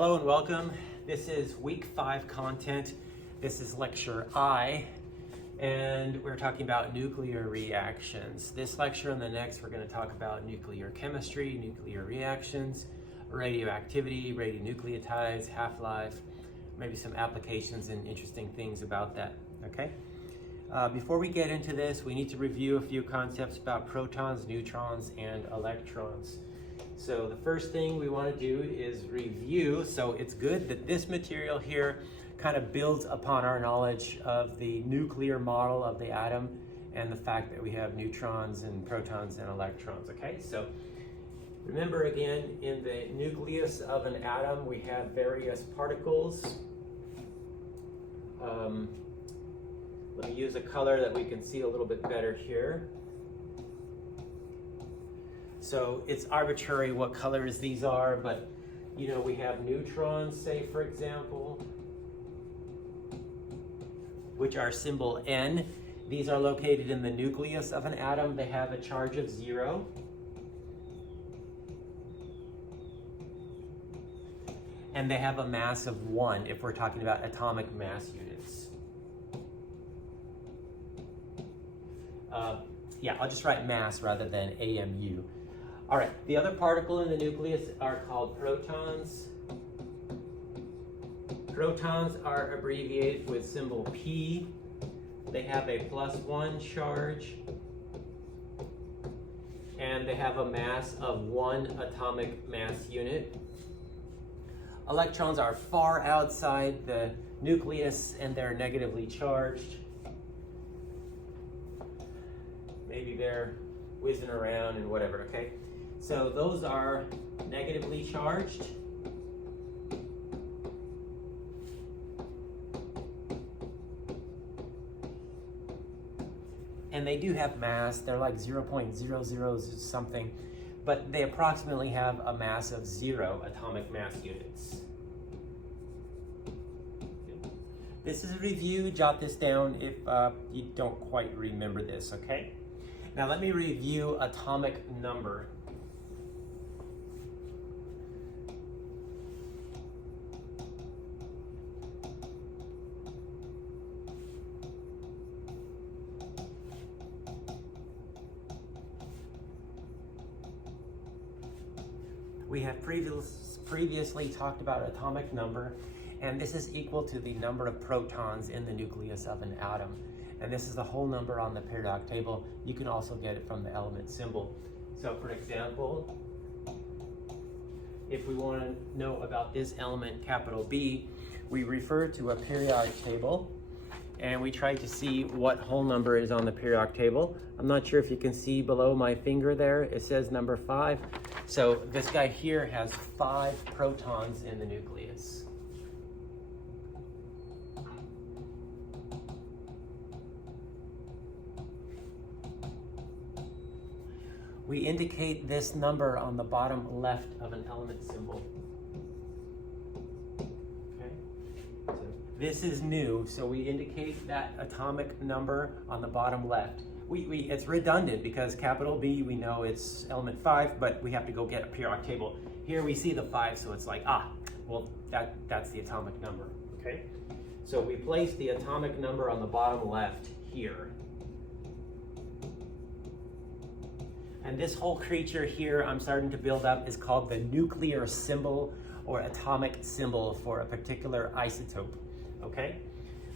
Hello and welcome. This is week 5 content. This is lecture I, and we're talking about nuclear reactions. This lecture and the next, we're going to talk about nuclear chemistry, nuclear reactions, radioactivity, radionucleotides, half-life, maybe some applications and interesting things about that, okay? Before we get into this, we need to review a few concepts about protons, neutrons, and electrons. So the first thing we want to do is review. So it's good that this material here kind of builds upon our knowledge of the nuclear model of the atom and the fact that we have neutrons and protons and electrons, okay? So remember again, in the nucleus of an atom, we have various particles. Let me use a color that we can see a little bit better here. So it's arbitrary what colors these are, but you know, we have neutrons, say for example, which are symbol N. These are located in the nucleus of an atom. They have a charge of 0. And they have a mass of 1 if we're talking about atomic mass units. Yeah, I'll just write mass rather than AMU. All right, the other particle in the nucleus are called protons. Protons are abbreviated with symbol P. They have a +1 charge, and they have a mass of 1 atomic mass unit. Electrons are far outside the nucleus, and they're negatively charged. Maybe they're whizzing around and whatever, okay? So those are negatively charged. And they do have mass. They're like 0.00 something, but they approximately have a mass of 0 atomic mass units. This is a review. Jot this down if you don't quite remember this, okay? Now let me review atomic number. We have previously talked about atomic number, and this is equal to the number of protons in the nucleus of an atom. And this is the whole number on the periodic table. You can also get it from the element symbol. So for example, if we want to know about this element, capital B, we refer to a periodic table, and we try to see what whole number is on the periodic table. I'm not sure if you can see below my finger there, it says number 5. So this guy here has 5 protons in the nucleus. We indicate this number on the bottom left of an element symbol. Okay. So this is new, so we indicate that atomic number on the bottom left. It's redundant because capital B, we know it's element 5, but we have to go get a periodic table. Here we see the 5, so it's like, well, that's the atomic number, okay? So we place the atomic number on the bottom left here. And this whole creature here I'm starting to build up is called the nuclear symbol or atomic symbol for a particular isotope, okay?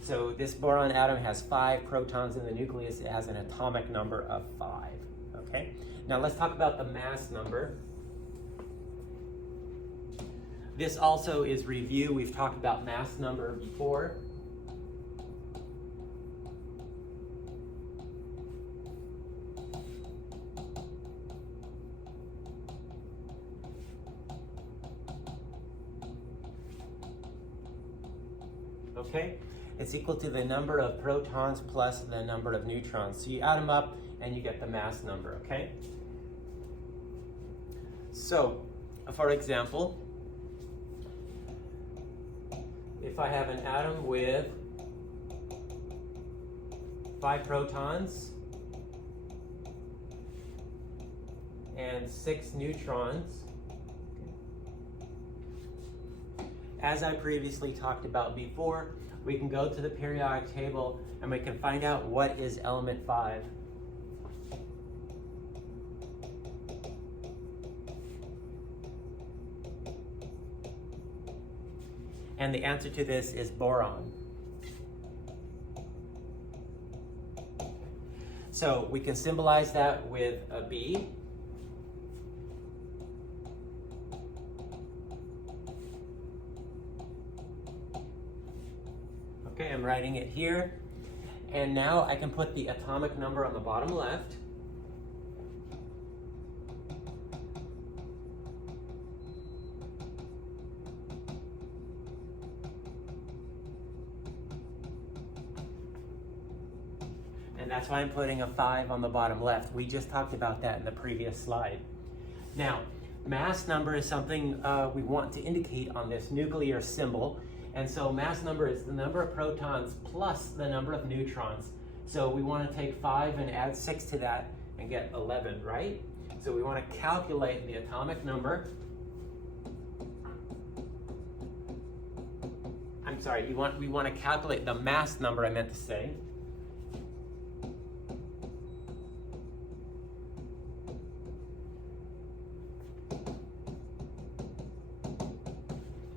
So this boron atom has 5 protons in the nucleus. It has an atomic number of 5, okay? Now let's talk about the mass number. This also is review. We've talked about mass number before. Okay, it's equal to the number of protons plus the number of neutrons. So you add them up and you get the mass number, okay? So, for example, if I have an atom with 5 protons and 6 neutrons, as I previously talked about before, we can go to the periodic table and we can find out what is element 5. And the answer to this is boron. So we can symbolize that with a B. Okay, I'm writing it here. And now I can put the atomic number on the bottom left. And that's why I'm putting a 5 on the bottom left. We just talked about that in the previous slide. Now, mass number is something we want to indicate on this nuclear symbol. And so mass number is the number of protons plus the number of neutrons. So we want to take 5 and add 6 to that and get 11, right? So we want to calculate the atomic number. I'm sorry, we want to calculate the mass number, I meant to say.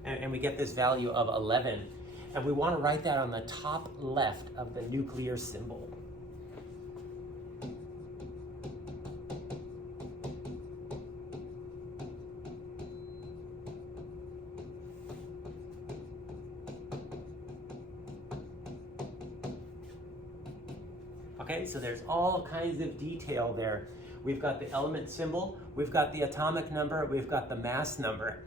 And we get this value of 11. And we want to write that on the top left of the nuclear symbol. Okay, so there's all kinds of detail there. We've got the element symbol, we've got the atomic number, we've got the mass number.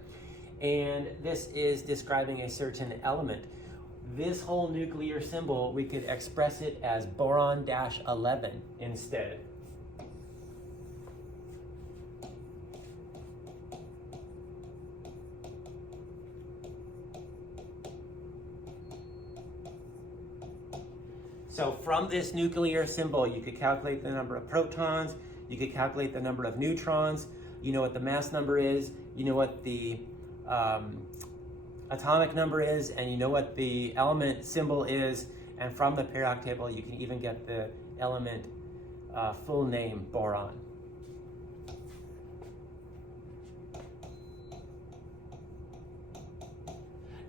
And this is describing a certain element. This whole nuclear symbol, we could express it as boron-11 instead. So from this nuclear symbol, you could calculate the number of protons, you could calculate the number of neutrons, you know what the mass number is, you know what the atomic number is, and you know what the element symbol is, and from the periodic table you can even get the element full name, boron.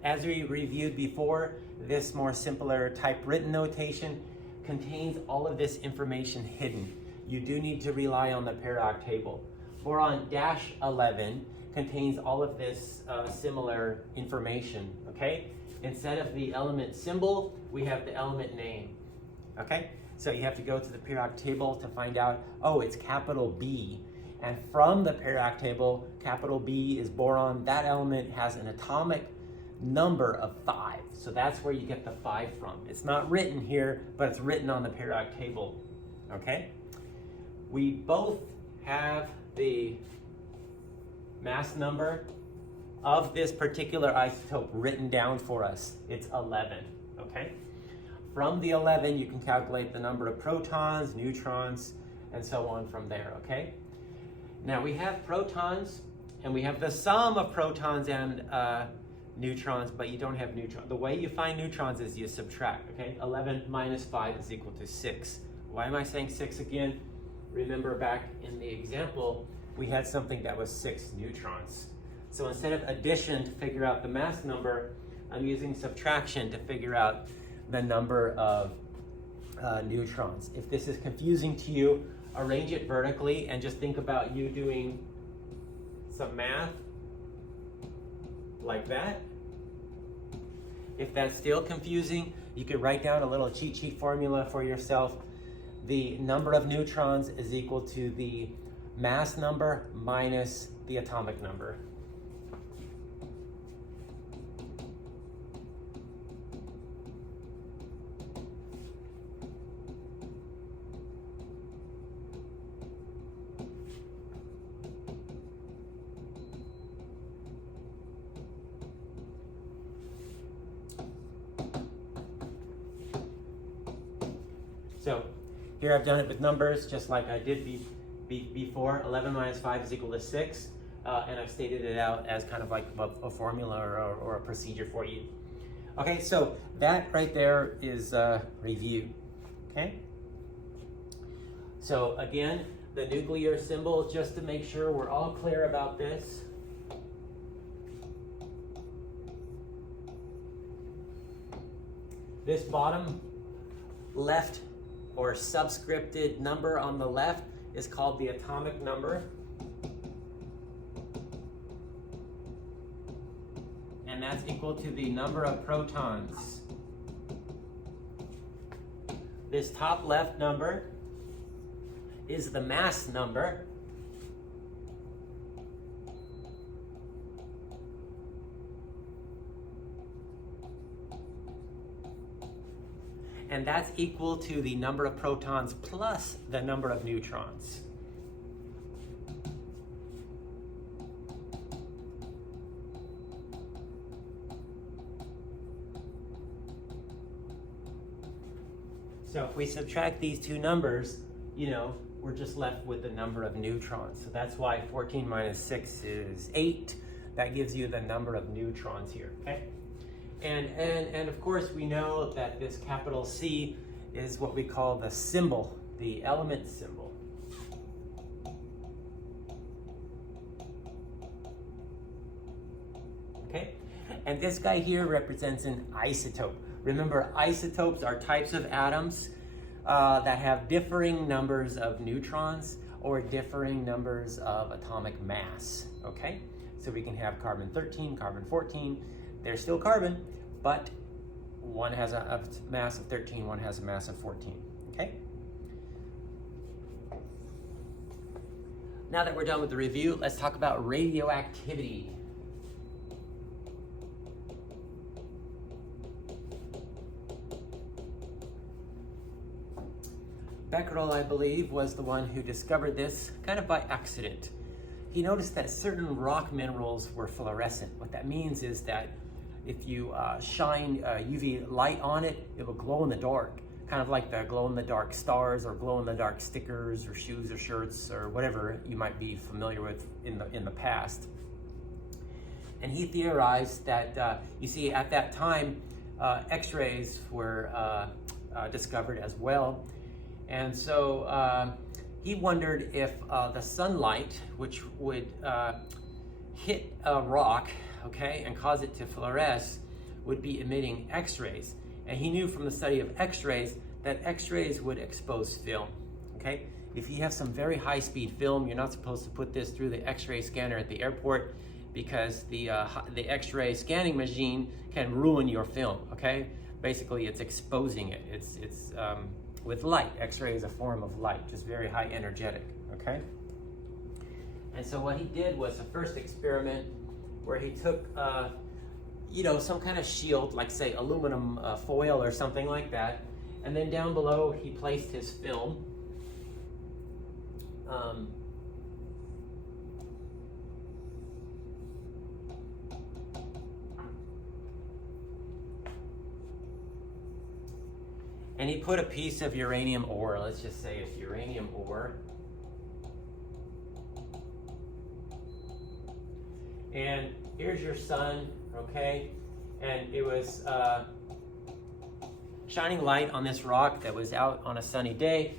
As we reviewed before, this more simpler typewritten notation contains all of this information hidden. You do need to rely on the periodic table. Boron-11 contains all of this similar information, okay? Instead of the element symbol, we have the element name, okay? So you have to go to the periodic table to find out, oh, it's capital B. And from the periodic table, capital B is boron. That element has an atomic number of 5. So that's where you get the 5 from. It's not written here, but it's written on the periodic table, okay? We both have the mass number of this particular isotope written down for us. It's 11, okay? From the 11, you can calculate the number of protons, neutrons, and so on from there, okay? Now we have protons, and we have the sum of protons and neutrons, but you don't have neutrons. The way you find neutrons is you subtract, okay? 11 minus 5 is equal to 6. Why am I saying 6 again? Remember back in the example, we had something that was 6 neutrons. So instead of addition to figure out the mass number, I'm using subtraction to figure out the number of neutrons. If this is confusing to you, arrange it vertically and just think about you doing some math like that. If that's still confusing, you could write down a little cheat sheet formula for yourself. The number of neutrons is equal to the mass number minus the atomic number. So here I've done it with numbers just like I did before. 11 minus 5 is equal to 6. and I've stated it out as kind of like a formula or a procedure for you. Okay, so that right there is review. Okay. So again, the nuclear symbol, just to make sure we're all clear about this. This bottom left or subscripted number on the left is called the atomic number. And that's equal to the number of protons. This top left number is the mass number. And that's equal to the number of protons plus the number of neutrons. So if we subtract these two numbers, you know, we're just left with the number of neutrons. So that's why 14 minus 6 is 8. That gives you the number of neutrons here, okay? And of course we know that this capital C is what we call the symbol, the element symbol. Okay? And this guy here represents an isotope. Remember, isotopes are types of atoms that have differing numbers of neutrons or differing numbers of atomic mass, okay? So we can have carbon 13, carbon 14. They're still carbon, but one has a mass of 13, one has a mass of 14, okay? Now that we're done with the review, let's talk about radioactivity. Becquerel, I believe, was the one who discovered this kind of by accident. He noticed that certain rock minerals were fluorescent. What that means is that if you shine UV light on it, it will glow in the dark, kind of like the glow-in-the-dark stars or glow-in-the-dark stickers or shoes or shirts or whatever you might be familiar with in the past. And he theorized that, you see, at that time, X-rays were discovered as well. And so he wondered if the sunlight, which would hit a rock, okay, and cause it to fluoresce, would be emitting X-rays. And he knew from the study of X-rays that X-rays would expose film, okay? If you have some very high-speed film, you're not supposed to put this through the X-ray scanner at the airport because the X-ray scanning machine can ruin your film, okay? Basically, it's exposing it. It's with light. X-ray is a form of light, just very high energetic, okay? And so what he did was the first experiment where he took, you know, some kind of shield, like say aluminum foil or something like that, and then down below he placed his film. And he put a piece of uranium ore, let's just say it's uranium ore. And here's your sun, okay? And it was shining light on this rock that was out on a sunny day.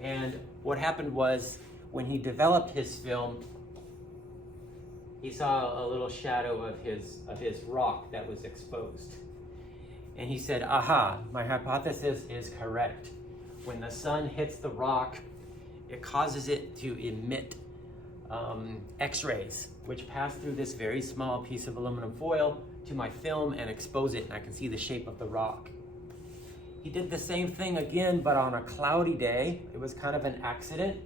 And what happened was, when he developed his film, he saw a little shadow of his rock that was exposed. And he said, aha, my hypothesis is correct. When the sun hits the rock, it causes it to emit X-rays, which pass through this very small piece of aluminum foil to my film and expose it, and I can see the shape of the rock. He did the same thing again, but on a cloudy day. It was kind of an accident.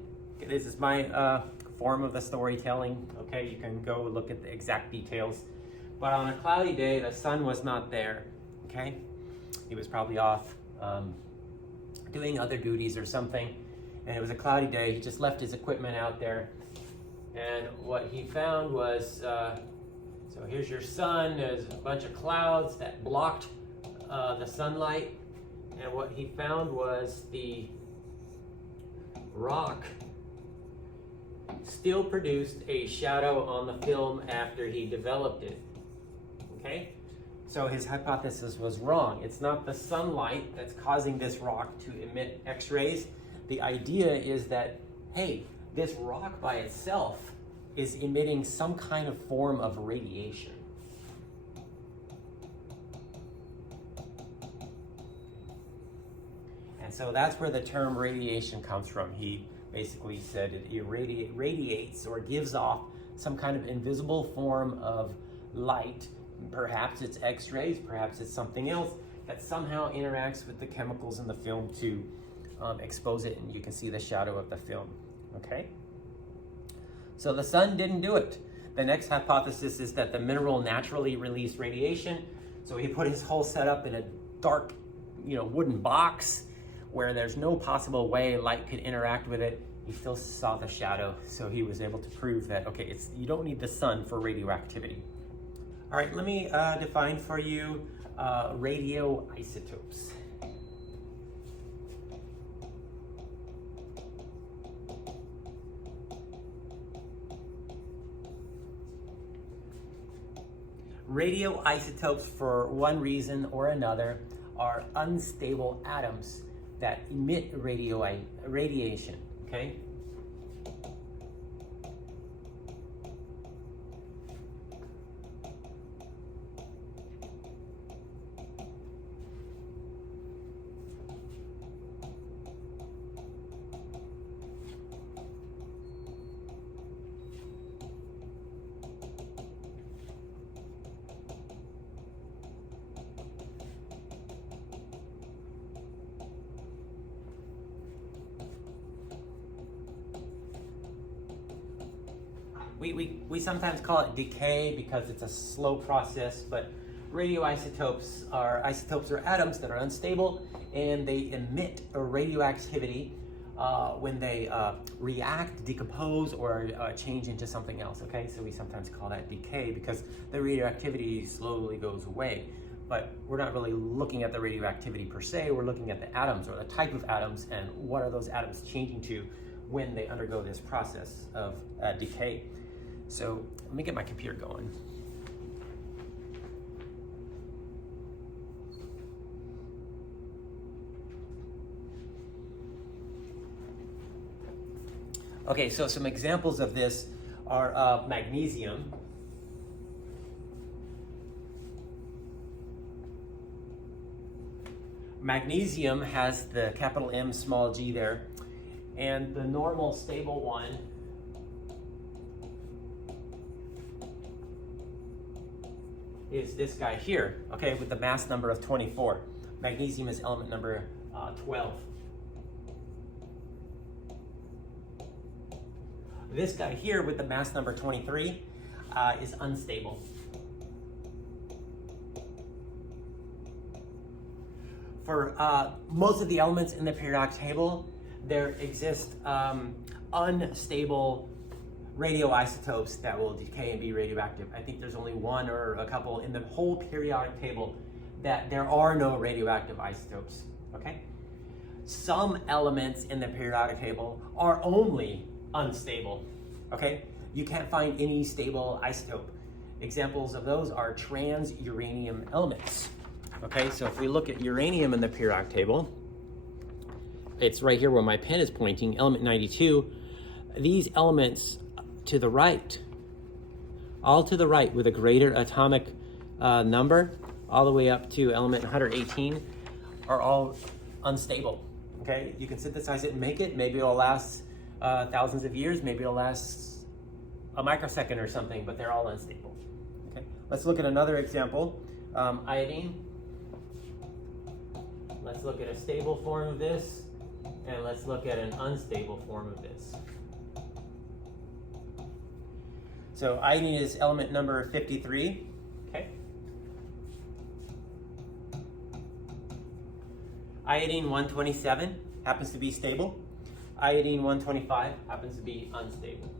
This is my form of the storytelling, okay? You can go look at the exact details. But on a cloudy day, the sun was not there. Okay, he was probably off doing other duties or something, and it was a cloudy day. He just left his equipment out there, and what he found was, so here's your sun, there's a bunch of clouds that blocked the sunlight, and what he found was the rock still produced a shadow on the film after he developed it, okay? So his hypothesis was wrong. It's not the sunlight that's causing this rock to emit X-rays. The idea is that, hey, this rock by itself is emitting some kind of form of radiation. And so that's where the term radiation comes from. He basically said it radiates or gives off some kind of invisible form of light. Perhaps it's X-rays, perhaps it's something else that somehow interacts with the chemicals in the film to expose it, and you can see the shadow of the film, okay? So the sun didn't do it. The next hypothesis is that the mineral naturally released radiation. So he put his whole setup in a dark, wooden box where there's no possible way light could interact with it. He still saw the shadow, so he was able to prove that, okay, you don't need the sun for radioactivity. All right, let me define for you radioisotopes. Radioisotopes, for one reason or another, are unstable atoms that emit radiation, okay? We sometimes call it decay because it's a slow process, but radioisotopes are atoms that are unstable, and they emit a radioactivity when they react, decompose, or change into something else, okay? So we sometimes call that decay because the radioactivity slowly goes away. But we're not really looking at the radioactivity per se, we're looking at the atoms or the type of atoms and what are those atoms changing to when they undergo this process of decay. So let me get my computer going. Okay, so some examples of this are magnesium. Magnesium has the capital M, small g there, and the normal stable one is this guy here, okay, with the mass number of 24. Magnesium is element number 12. This guy here with the mass number 23 is unstable. For most of the elements in the periodic table, there exist unstable radioisotopes that will decay and be radioactive. I think there's only one or a couple in the whole periodic table that there are no radioactive isotopes, okay? Some elements in the periodic table are only unstable, okay? You can't find any stable isotope. Examples of those are trans-uranium elements, okay? So if we look at uranium in the periodic table, it's right here where my pen is pointing, element 92. These elements to the right, all to the right with a greater atomic number, all the way up to element 118, are all unstable, okay? You can synthesize it and make it. Maybe it'll last thousands of years, maybe it'll last a microsecond or something, but they're all unstable, okay? Let's look at another example, iodine. Let's look at a stable form of this, and let's look at an unstable form of this. So iodine is element number 53, okay? Iodine 127 happens to be stable. Iodine 125 happens to be unstable.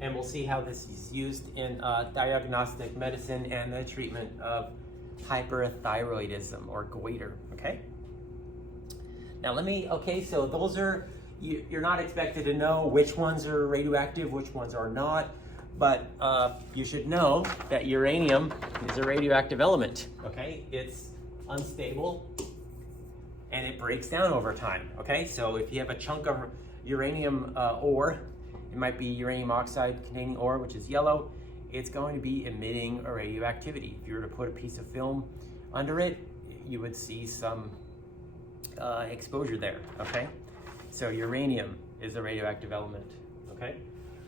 And we'll see how this is used in diagnostic medicine and the treatment of hyperthyroidism or goiter, okay? Now so those are You're not expected to know which ones are radioactive, which ones are not, but you should know that uranium is a radioactive element, okay? It's unstable and it breaks down over time, okay? So if you have a chunk of uranium ore, it might be uranium oxide containing ore, which is yellow, it's going to be emitting a radioactivity. If you were to put a piece of film under it, you would see some exposure there, okay? So uranium is a radioactive element, okay?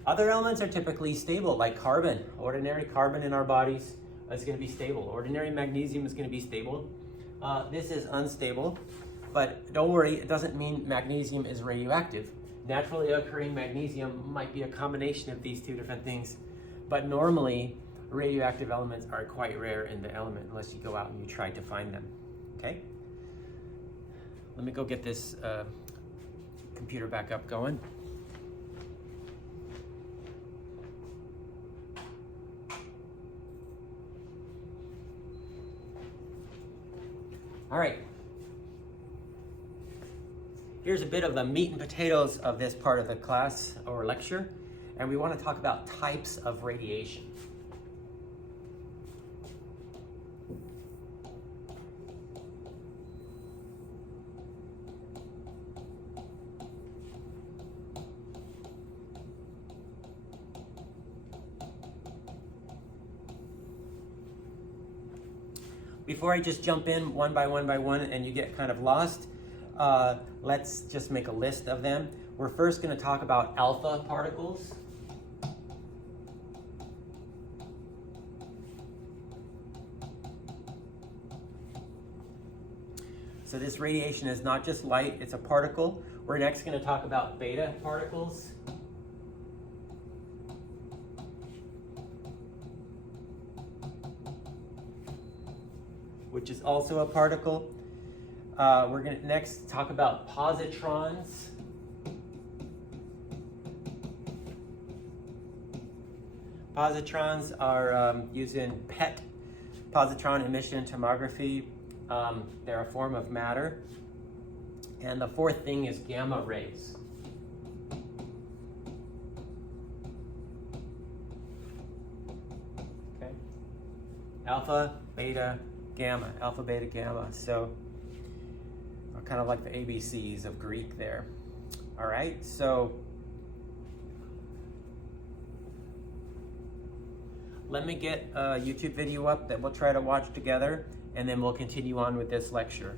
Other elements are typically stable, like carbon. Ordinary carbon in our bodies is going to be stable. Ordinary magnesium is going to be stable. This is unstable, but don't worry, it doesn't mean magnesium is radioactive. Naturally occurring magnesium might be a combination of these two different things, but normally radioactive elements are quite rare in the element unless you go out and you try to find them, okay? Let me go get this computer back up going. All right. Here's a bit of the meat and potatoes of this part of the class or lecture, and we want to talk about types of radiation. Before I just jump in one by one and you get kind of lost, let's just make a list of them. We're first going to talk about alpha particles. So this radiation is not just light, it's a particle. We're next going to talk about beta particles. Which is also a particle. We're going to next talk about positrons. Positrons are used in PET, positron emission tomography. They're a form of matter. And the fourth thing is gamma rays. Okay. Alpha, beta, gamma, alpha, beta, gamma. So kind of like the ABCs of Greek there. All right, so let me get a YouTube video up that we'll try to watch together, and then we'll continue on with this lecture.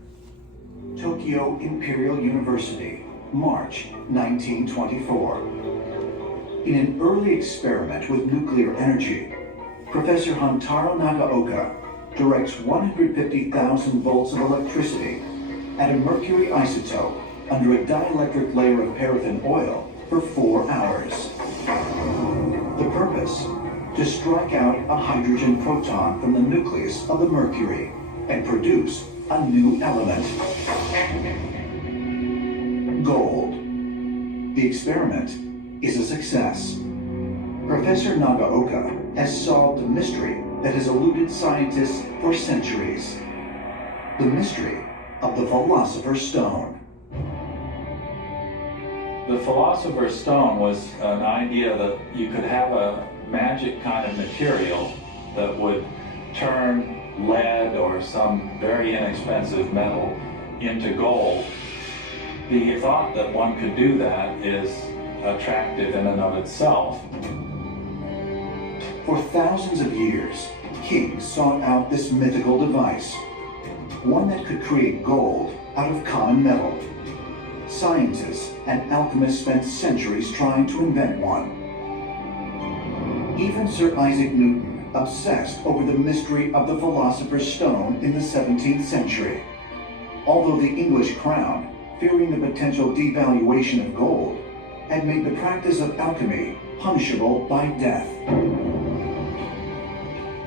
Tokyo Imperial University, March 1924. In an early experiment with nuclear energy, Professor Hantaro Nagaoka directs 150,000 volts of electricity at a mercury isotope under a dielectric layer of paraffin oil for 4 hours. The purpose? To strike out a hydrogen proton from the nucleus of the mercury and produce a new element. Gold. The experiment is a success. Professor Nagaoka has solved a mystery that has eluded scientists for centuries. The mystery of the Philosopher's Stone. The Philosopher's Stone was an idea that you could have a magic kind of material that would turn lead or some very inexpensive metal into gold. The thought that one could do that is attractive in and of itself. For thousands of years, kings sought out this mythical device, one that could create gold out of common metal. Scientists and alchemists spent centuries trying to invent one. Even Sir Isaac Newton obsessed over the mystery of the Philosopher's Stone in the 17th century. Although the English crown, fearing the potential devaluation of gold, had made the practice of alchemy punishable by death.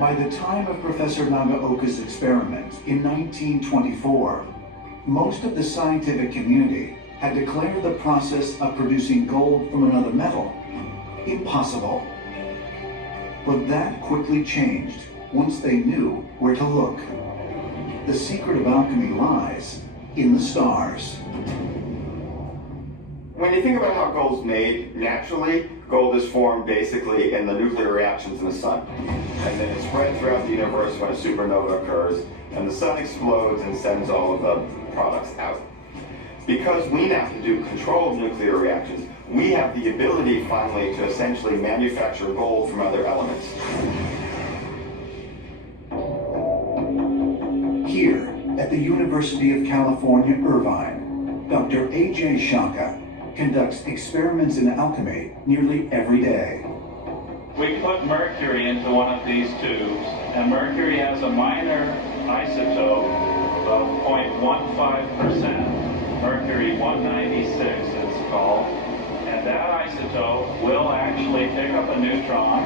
By the time of Professor Nagaoka's experiment in 1924, most of the scientific community had declared the process of producing gold from another metal impossible. But that quickly changed once they knew where to look. The secret of alchemy lies in the stars. When you think about how gold's made, naturally, gold is formed basically in the nuclear reactions in the sun. And then it's spread throughout the universe when a supernova occurs, and the sun explodes and sends all of the products out. Because we now can do controlled nuclear reactions, we have the ability finally to essentially manufacture gold from other elements. Here at the University of California, Irvine, Dr. A.J. Shaka conducts experiments in alchemy nearly every day. We put mercury into one of these tubes, and mercury has a minor isotope of 0.15%, mercury 196 it's called, and that isotope will actually pick up a neutron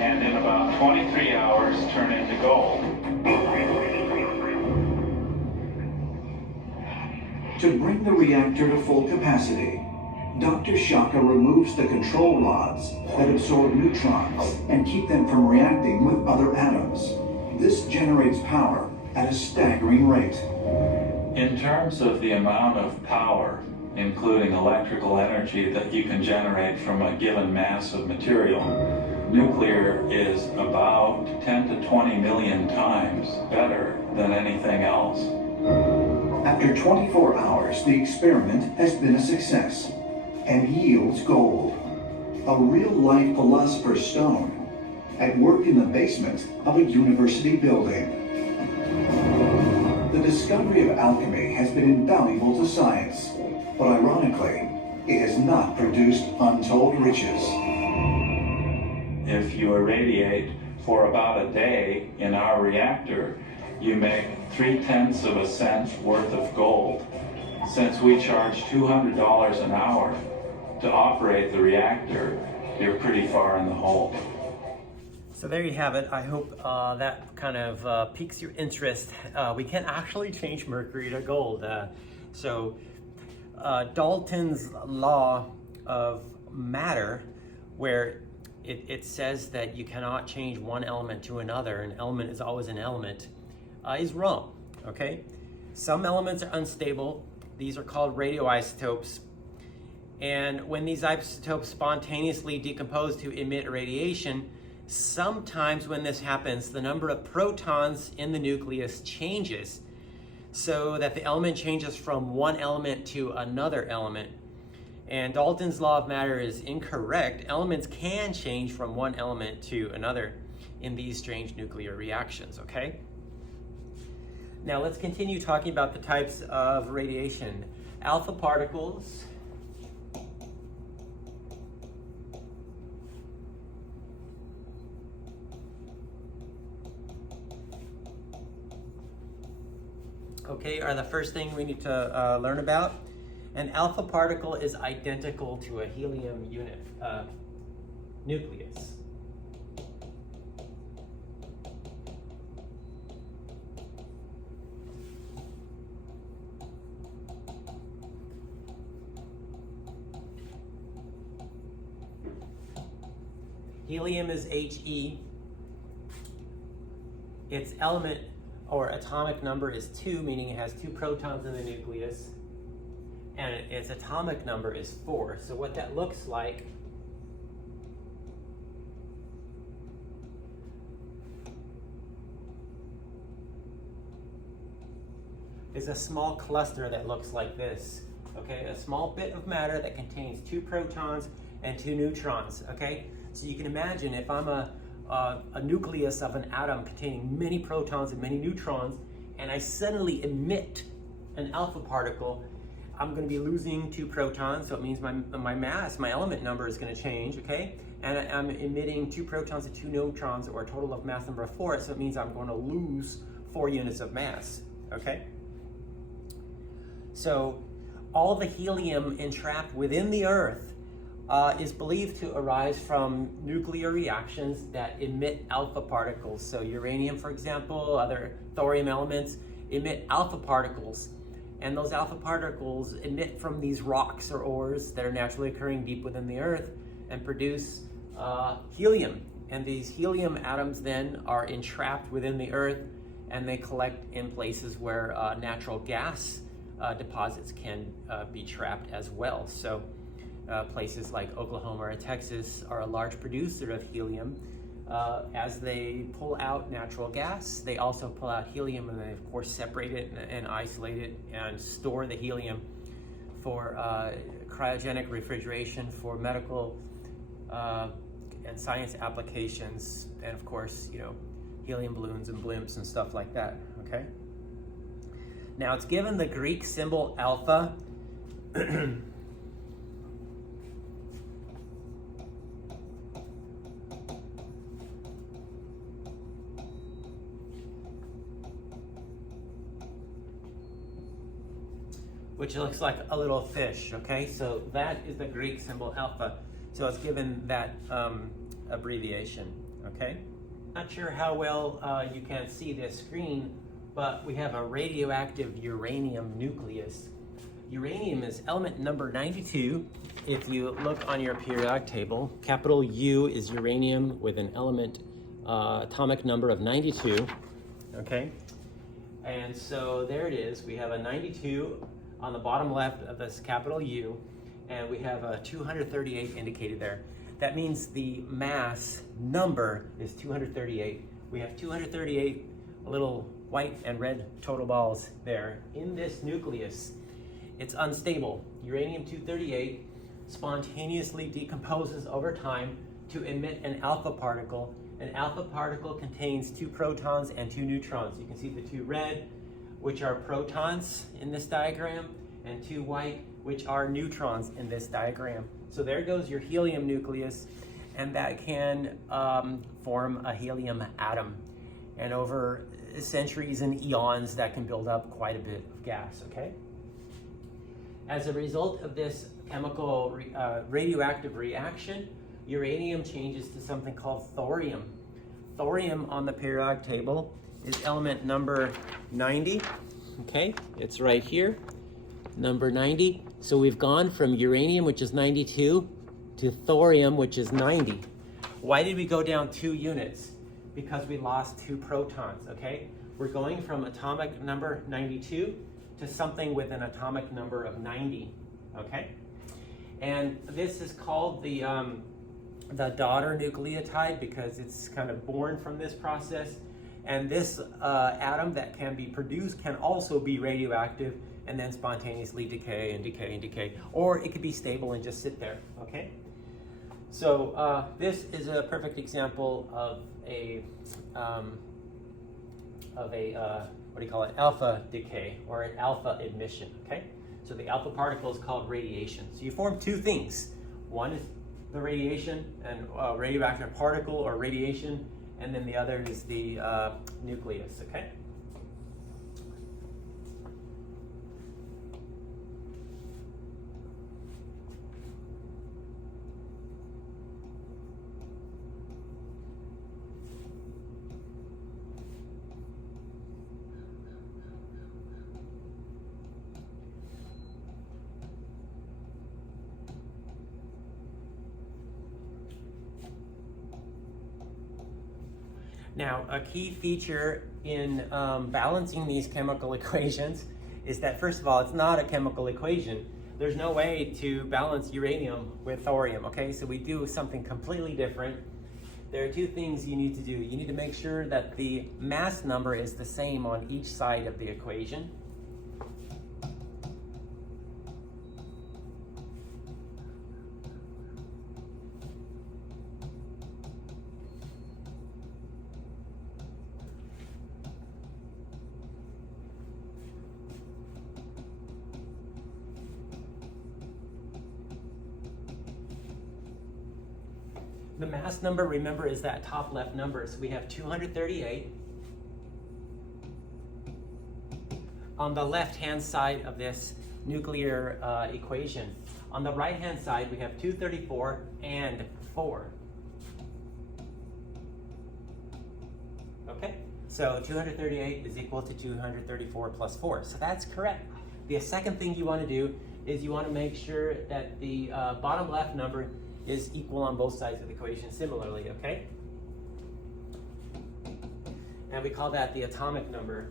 and in about 23 hours turn into gold. To bring the reactor to full capacity, Dr. Shaka removes the control rods that absorb neutrons and keep them from reacting with other atoms. This generates power at a staggering rate. In terms of the amount of power, including electrical energy that you can generate from a given mass of material, nuclear is about 10 to 20 million times better than anything else. After 24 hours, the experiment has been a success and yields gold, a real-life philosopher's stone, at work in the basement of a university building. The discovery of alchemy has been invaluable to science, but ironically, it has not produced untold riches. If you irradiate for about a day in our reactor, you make 0.3 of a cent worth of gold. Since we charge $200 an hour to operate the reactor, you're pretty far in the hole. So there you have it. I hope that kind of piques your interest. We can actually change mercury to gold. Dalton's law of matter, where it says that you cannot change one element to another, an element is always an element, is wrong, okay? Some elements are unstable. These are called radioisotopes. And when these isotopes spontaneously decompose to emit radiation, sometimes when this happens, the number of protons in the nucleus changes so that the element changes from one element to another element. And Dalton's law of matter is incorrect. Elements can change from one element to another in these strange nuclear reactions, okay? Now let's continue talking about the types of radiation. Alpha particles, okay, are the first thing we need to learn about. An alpha particle is identical to a helium unit nucleus. Helium is He. Its element or atomic number is 2, meaning it has 2 protons in the nucleus, and its atomic number is 4. So what that looks like is a small cluster that looks like this, okay? A small bit of matter that contains 2 protons and 2 neutrons, okay? So you can imagine if I'm a nucleus of an atom containing many protons and many neutrons, and I suddenly emit an alpha particle, I'm going to be losing 2 protons, so it means my mass, my element number is going to change, okay? And I'm emitting 2 protons and 2 neutrons, or a total of mass number of 4, so it means I'm going to lose 4 units of mass, okay? So all the helium entrapped within the Earth is believed to arise from nuclear reactions that emit alpha particles. So uranium, for example, other thorium elements emit alpha particles. And those alpha particles emit from these rocks or ores that are naturally occurring deep within the Earth and produce helium. And these helium atoms then are entrapped within the Earth, and they collect in places where natural gas deposits can be trapped as well. So places like Oklahoma or Texas are a large producer of helium. As they pull out natural gas, they also pull out helium, and they of course separate it and isolate it and store the helium for cryogenic refrigeration for medical and science applications, and of course, you know, helium balloons and blimps and stuff like that, okay? Now it's given the Greek symbol alpha. Which looks like a little fish, okay? So that is the Greek symbol alpha. So it's given that abbreviation, okay? Not sure how well you can see this screen, but we have a radioactive uranium nucleus. Uranium is element number 92. If you look on your periodic table, capital U is uranium with an element atomic number of 92, okay? And so there it is. We have a 92 on the bottom left of this capital U, and we have a 238 indicated there. That means the mass number is 238. We have 238 little white and red total balls there in this nucleus. It's unstable. Uranium-238 spontaneously decomposes over time to emit an alpha particle. An alpha particle contains 2 protons and 2 neutrons. You can see the 2 red, which are protons in this diagram, and 2 white, which are neutrons in this diagram. So there goes your helium nucleus, and that can form a helium atom. And over centuries and eons, that can build up quite a bit of gas, okay? As a result of this chemical radioactive reaction, uranium changes to something called thorium. Thorium on the periodic table is element number 90, okay? It's right here, number 90. So we've gone from uranium, which is 92, to thorium, which is 90. Why did we go down 2 units? Because we lost 2 protons, okay? We're going from atomic number 92 to something with an atomic number of 90, okay? And this is called the daughter nucleotide because it's kind of born from this process. And this atom that can be produced can also be radioactive and then spontaneously decay and decay and decay. Or it could be stable and just sit there, okay? So this is a perfect example of a what do you call it, alpha decay or an alpha emission, okay? So the alpha particle is called radiation. So you form 2 things. One is the radiation and radioactive particle or radiation, and then the other is the nucleus, okay? Now, a key feature in balancing these chemical equations is that, first of all, it's not a chemical equation. There's no way to balance uranium with thorium, okay? So we do something completely different. There are 2 things you need to do. You need to make sure that the mass number is the same on each side of the equation. The mass number, remember, is that top left number. So we have 238 on the left-hand side of this nuclear equation. On the right-hand side, we have 234 and 4. Okay, so 238 is equal to 234 plus 4. So that's correct. The second thing you want to do is you want to make sure that the bottom left number is equal on both sides of the equation similarly, okay? And we call that the atomic number.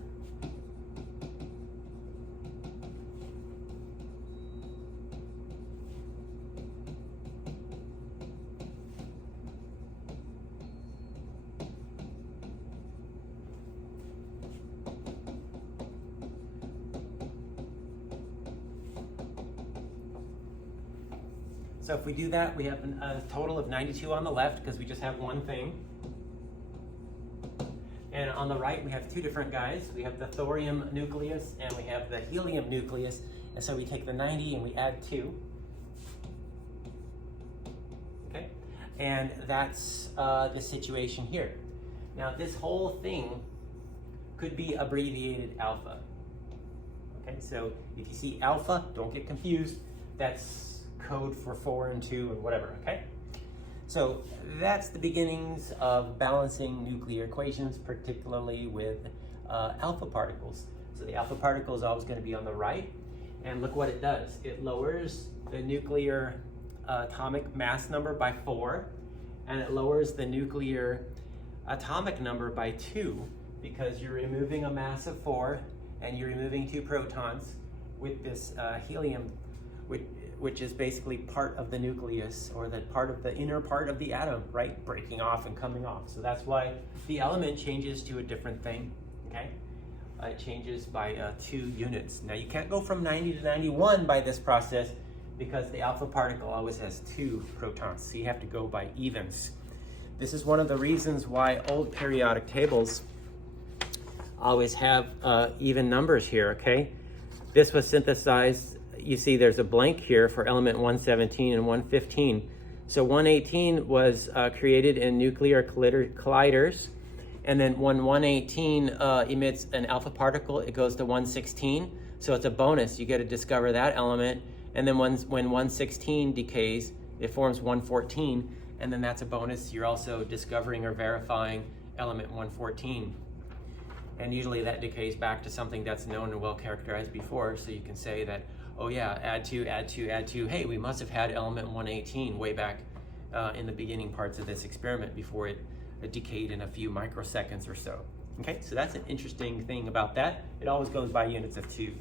So if we do that, we have a total of 92 on the left because we just have one thing. And on the right, we have two different guys. We have the thorium nucleus and we have the helium nucleus. And so we take the 90 and we add 2. Okay, and that's the situation here. Now this whole thing could be abbreviated alpha. Okay, so if you see alpha, don't get confused. That's code for 4 and 2 and whatever, okay? So that's the beginnings of balancing nuclear equations, particularly with alpha particles. So the alpha particle is always going to be on the right, and look what it does. It lowers the nuclear atomic mass number by 4, and it lowers the nuclear atomic number by 2, because you're removing a mass of 4 and you're removing 2 protons with this helium, which is basically part of the nucleus, or the part of the inner part of the atom, right? Breaking off and coming off. So that's why the element changes to a different thing, okay? It changes by 2 units. Now you can't go from 90 to 91 by this process because the alpha particle always has 2 protons. So you have to go by evens. This is one of the reasons why old periodic tables always have even numbers here, okay? This was synthesized, you see there's a blank here for element 117 and 115. So 118 was created in nuclear colliders, and then when 118 emits an alpha particle, it goes to 116. So it's a bonus, you get to discover that element, and then when 116 decays, it forms 114, and then that's a bonus, you're also discovering or verifying element 114. And usually that decays back to something that's known and well characterized before, so you can say that, oh yeah, add 2, add 2, add 2. Hey, we must have had element 118 way back in the beginning parts of this experiment before it decayed in a few microseconds or so. Okay, so that's an interesting thing about that. It always goes by units of 2.